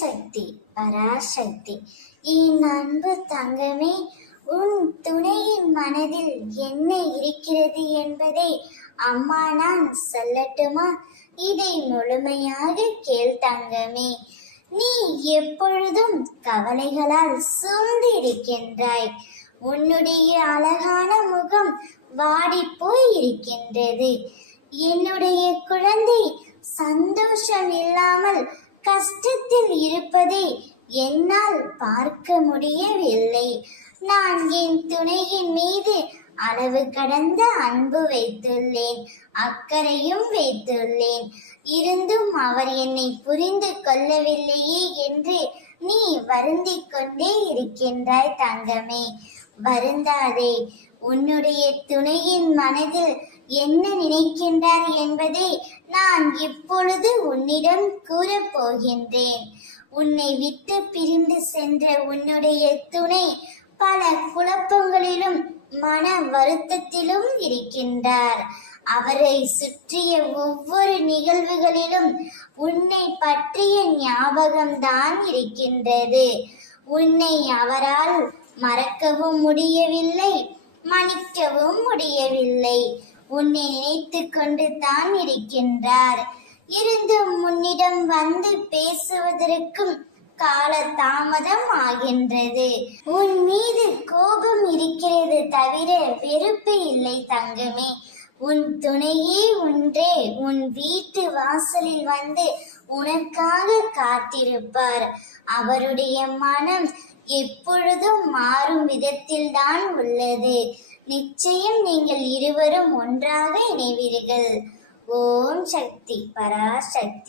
சக்தி பராசக்தி. என் அன்பு தங்கமே, உன் துணையின் மனதில் என்ன இருக்கிறது என்பதை அம்மா நான் சொல்லட்டுமா? இதை முழுமையாக கேள் தங்கமே. நீ எப்பொழுதும் கவலைகளால் சூழ்ந்து இருக்கின்றாய். உன்னுடைய அழகான முகம் வாடி போய் இருக்கின்றது. என்னுடைய குழந்தை சந்தோஷம் இல்லாமல் கஷ்டத்தில் இருப்பதை என்னால் பார்க்க முடியவில்லை. நான் என் துணையின் மீது அளவு கடந்த அன்பு வைத்துள்ளேன், அக்கறையும் வைத்துள்ளேன். இருந்தும் அவர் என்னை புரிந்து கொள்ளவில்லையே என்று நீ வருந்திக் கொண்டே இருக்கின்றாய் தங்கமே. வருந்தாதே. உன்னுடைய துணையின் மனதில் என்ன நினைக்கின்றார் என்பதை நான் இப்பொழுது உன்னிடம் கூறப் போகின்றேன். உன்னை விட்டு பிரிந்து சென்ற உன்னுடைய துணை பல குழப்பங்களிலும் மன வருத்தத்திலும் இருக்கின்றார். அவரை சுற்றிய ஒவ்வொரு நிகழ்வுகளிலும் உன்னை பற்றிய ஞாபகம்தான் இருக்கின்றது. உன்னை அவரால் மறக்கவும் முடியவில்லை, மன்னிக்கவும் முடியவில்லை. உன்னை நினைத்து கொண்டு தான் இருக்கின்றார். இருந்தும் உன்னிடம் வந்து பேசுவதற்கும் கால தாமதம் ஆகின்றது. உன் மீது கோபம் இருக்கிறது தவிர வெறுப்பு இல்லை தங்கமே. உன் துணையே ஒன்றே உன் வீட்டு வாசலில் வந்து உனக்காக காத்திருப்பார். அவருடைய மனம் எப்பொழுதும் மாறும் விதத்தில் தான் உள்ளது. நிச்சயம் நீங்கள் இருவரும் ஒன்றாக இணைவீர்கள். ஓம் சக்தி பராசக்தி.